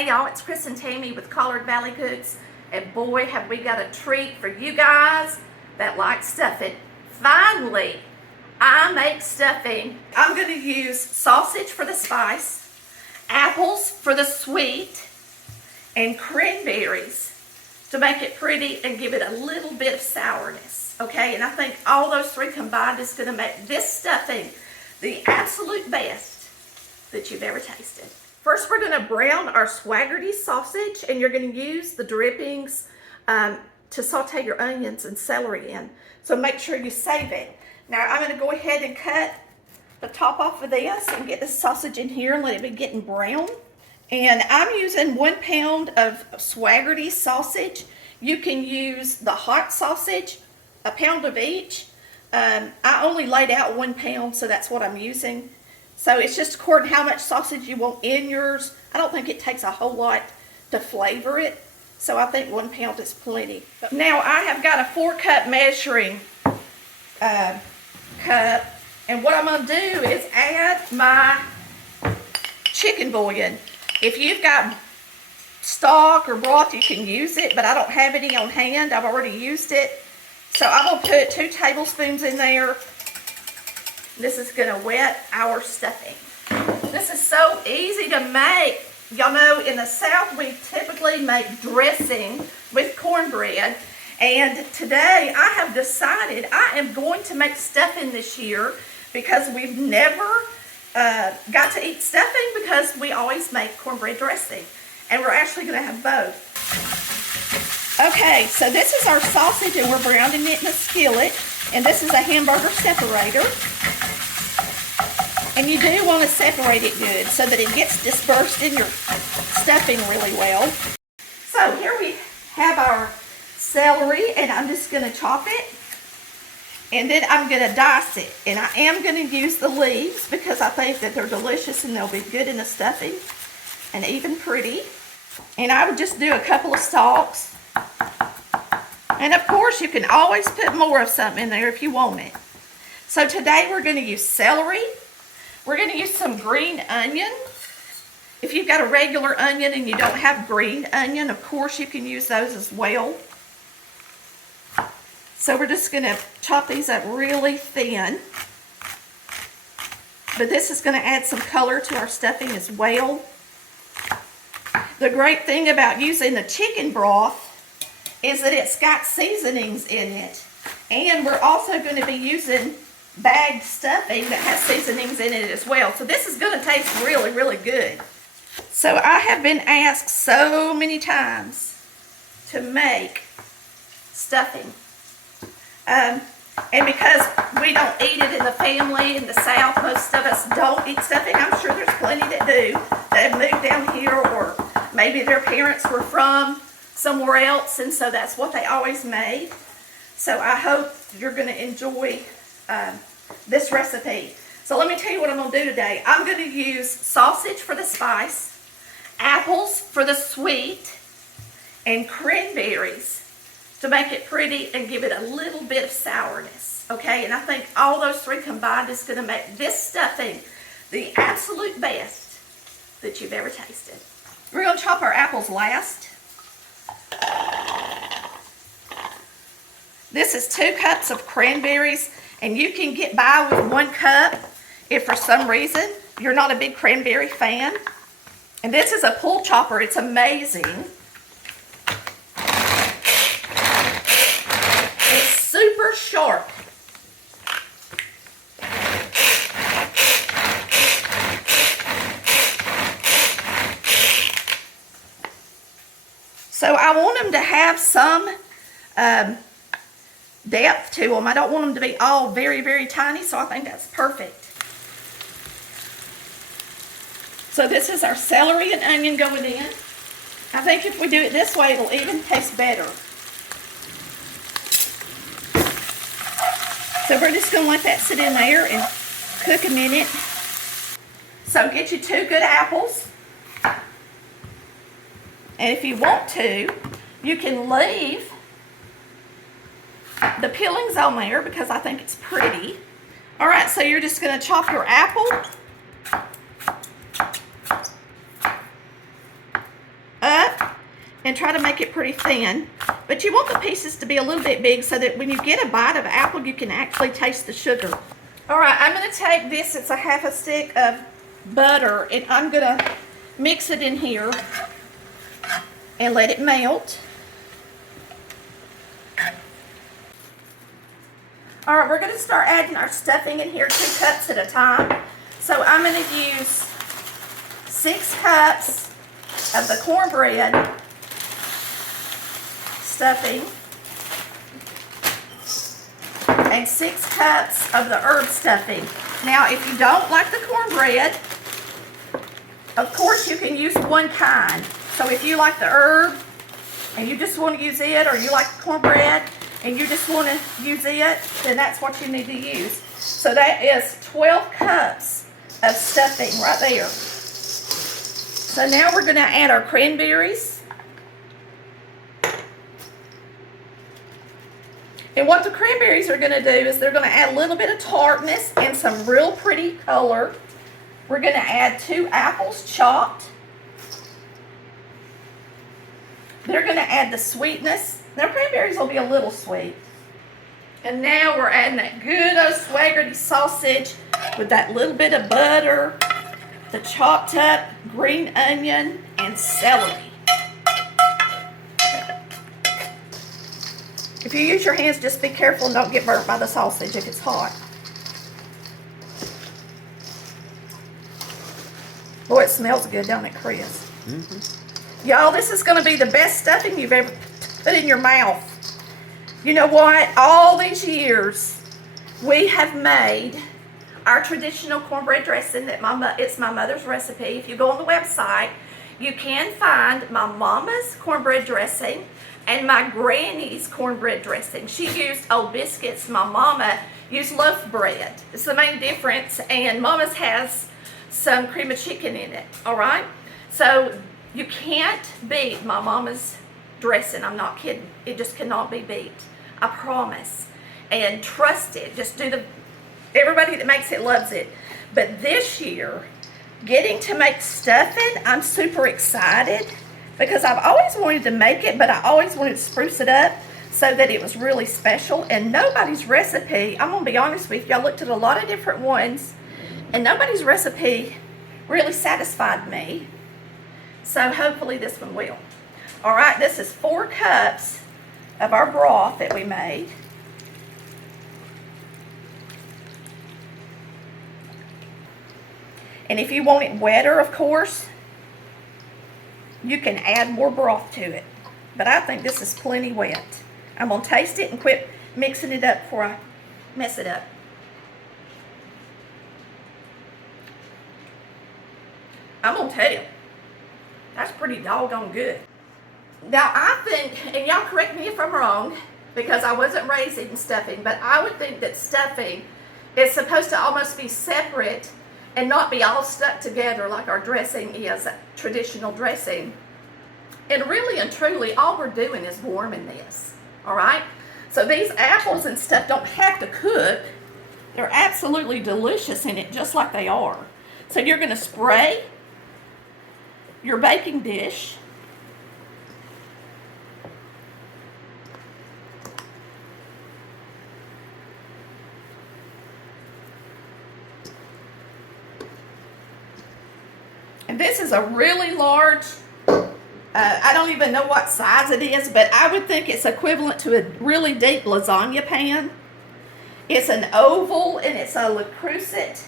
Hey y'all, it's Chris and Tammy with Collard Valley Cooks, and boy have we got a treat for you guys that like stuffing. Finally, I make stuffing. I'm going to use sausage for the spice, apples for the sweet, and cranberries to make it pretty and give it a little bit of sourness, okay? And I think all those three combined is going to make this stuffing the absolute best that you've ever tasted. First, we're going to brown our Swaggerty sausage, and you're going to use the drippings to saute your onions and celery in. So make sure you save it. Now, I'm going to go ahead and cut the top off of this and get the sausage in here and let it be getting brown. And I'm using 1 pound of Swaggerty sausage. You can use the hot sausage, a pound of each. I only laid out 1 pound, so that's what I'm using. So it's just according to how much sausage you want in yours. I don't think it takes a whole lot to flavor it. So I think 1 pound is plenty. Now I have got a 4-cup measuring cup. And what I'm going to do is add my chicken bouillon. If you've got stock or broth, you can use it. But I don't have any on hand. I've already used it. So I'm going to put 2 tablespoons in there. This is going to wet our stuffing. This is so easy to make. Y'all know in the South we typically make dressing with cornbread. And today I have decided I am going to make stuffing this year because we've never got to eat stuffing because we always make cornbread dressing. And we're actually going to have both. Okay, so this is our sausage and we're browning it in a skillet. And this is a hamburger separator. And you do want to separate it good so that it gets dispersed in your stuffing really well. So here we have our celery, and I'm just going to chop it. And then I'm going to dice it. And I am going to use the leaves because I think that they're delicious and they'll be good in the stuffing and even pretty. And I would just do a couple of stalks. And of course you can always put more of something in there if you want it. So today we're going to use celery. We're going to use some green onion. If you've got a regular onion and you don't have green onion, of course you can use those as well. So we're just going to chop these up really thin. But this is going to add some color to our stuffing as well. The great thing about using the chicken broth is that it's got seasonings in it. And we're also going to be using bagged stuffing that has seasonings in it as well. So this is going to taste really, really good. So I have been asked so many times to make stuffing. And because we don't eat it in the family in the South, most of us don't eat stuffing. I'm sure there's plenty that do, that have moved down here, or maybe their parents were from somewhere else, and so that's what they always made. So I hope you're going to enjoy this recipe. So let me tell you what I'm going to do today. I'm going to use sausage for the spice, apples for the sweet, and cranberries to make it pretty and give it a little bit of sourness. Okay, and I think all those three combined is going to make this stuffing the absolute best that you've ever tasted. We're going to chop our apples last. This is 2 cups of cranberries, and you can get by with 1 cup if for some reason you're not a big cranberry fan. And this is a pull chopper. It's amazing. It's super sharp. So I want them to have some depth to them. I don't want them to be all very, very tiny, so I think that's perfect. So this is our celery and onion going in. I think if we do it this way, it'll even taste better. So we're just going to let that sit in there and cook a minute. So get you 2 good apples. And if you want to, you can leave the peelings on there because I think it's pretty. All right, so you're just going to chop your apple and try to make it pretty thin. But you want the pieces to be a little bit big so that when you get a bite of apple, you can actually taste the sugar. All right, I'm going to take this, it's a half a stick of butter, and I'm going to mix it in here and let it melt. All right, we're going to start adding our stuffing in here 2 cups at a time. So I'm going to use 6 cups of the cornbread stuffing and 6 cups of the herb stuffing. Now, if you don't like the cornbread, of course you can use one kind. So if you like the herb and you just want to use it, or you like the cornbread and you just want to use it, then that's what you need to use. So that is 12 cups of stuffing right there. So now we're going to add our cranberries. And what the cranberries are going to do is they're going to add a little bit of tartness and some real pretty color. We're going to add 2 apples chopped. They're going to add the sweetness. Now cranberries will be a little sweet. And now we're adding that good old swaggerty sausage with that little bit of butter, the chopped up green onion, and celery. If you use your hands, just be careful and don't get burnt by the sausage if it's hot. Boy, it smells good, don't it, Chris? Mm-hmm. Y'all, this is going to be the best stuffing you've ever put in your mouth. You know what? All these years, we have made our traditional cornbread dressing it's my mother's recipe. If you go on the website, you can find my mama's cornbread dressing and my granny's cornbread dressing. She used old biscuits. My mama used loaf bread. It's the main difference. And mama's has some cream of chicken in it. All right? So you can't beat my mama's dressing. I'm not kidding. It just cannot be beat. I promise. And trust it. Just do everybody that makes it loves it. But this year, getting to make stuffing, I'm super excited because I've always wanted to make it, but I always wanted to spruce it up so that it was really special. And nobody's recipe, I'm going to be honest with you, I looked at a lot of different ones, and nobody's recipe really satisfied me. So hopefully this one will. All right, this is 4 cups of our broth that we made. And if you want it wetter, of course, you can add more broth to it. But I think this is plenty wet. I'm going to taste it and quit mixing it up before I mess it up. I'm going to tell you, that's pretty doggone good. Now, I think, and y'all correct me if I'm wrong, because I wasn't raised eating stuffing, but I would think that stuffing is supposed to almost be separate and not be all stuck together like our dressing is, traditional dressing. And really and truly, all we're doing is warming this, all right? So these apples and stuff don't have to cook. They're absolutely delicious in it, just like they are. So you're going to spray your baking dish. And this is a really large, I don't even know what size it is, but I would think it's equivalent to a really deep lasagna pan. It's an oval, and it's a Le Creuset.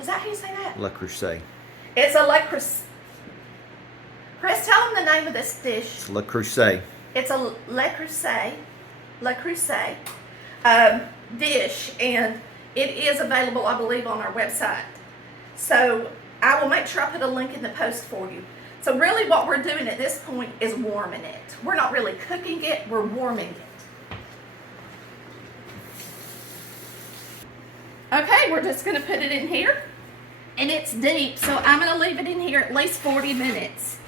Is that how you say that? Le Creuset. It's a Le Creuset. Chris, tell them the name of this dish. It's Le Creuset. It's a Le Creuset dish, and it is available, I believe, on our website. So I will make sure I put a link in the post for you. So really what we're doing at this point is warming it. We're not really cooking it, we're warming it. Okay, we're just going to put it in here. And it's deep, so I'm going to leave it in here at least 40 minutes.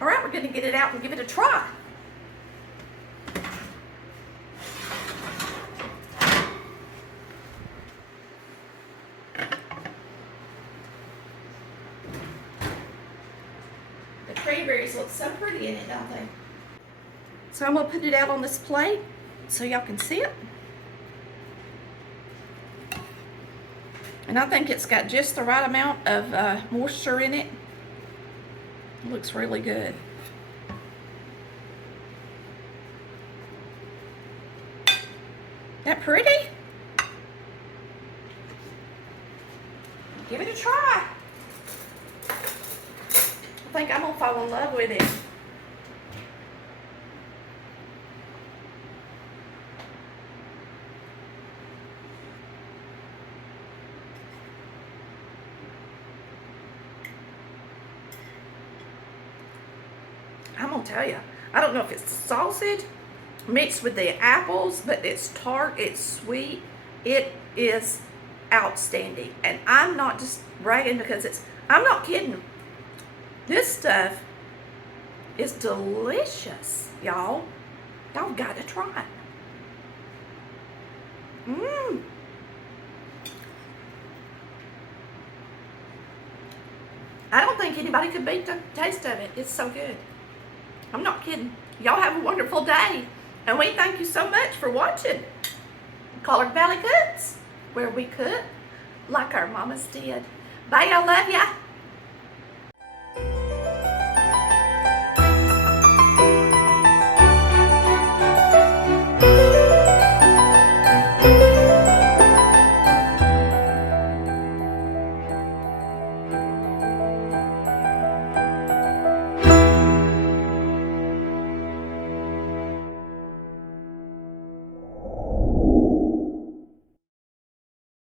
All right, we're going to get it out and give it a try. The cranberries look so pretty in it, don't they? So I'm going to put it out on this plate so y'all can see it. And I think it's got just the right amount of moisture in it. It looks really good. That pretty? Give it a try. I think I'm gonna fall in love with it. I'm gonna tell you, I don't know if it's sausage mixed with the apples, but it's tart, it's sweet, it is outstanding. And I'm not just bragging because I'm not kidding. This stuff is delicious, y'all. Y'all gotta try it. I don't think anybody could beat the taste of it. It's so good. I'm not kidding. Y'all have a wonderful day. And we thank you so much for watching Collard Valley Cooks, where we cook like our mamas did. Bye, I love ya.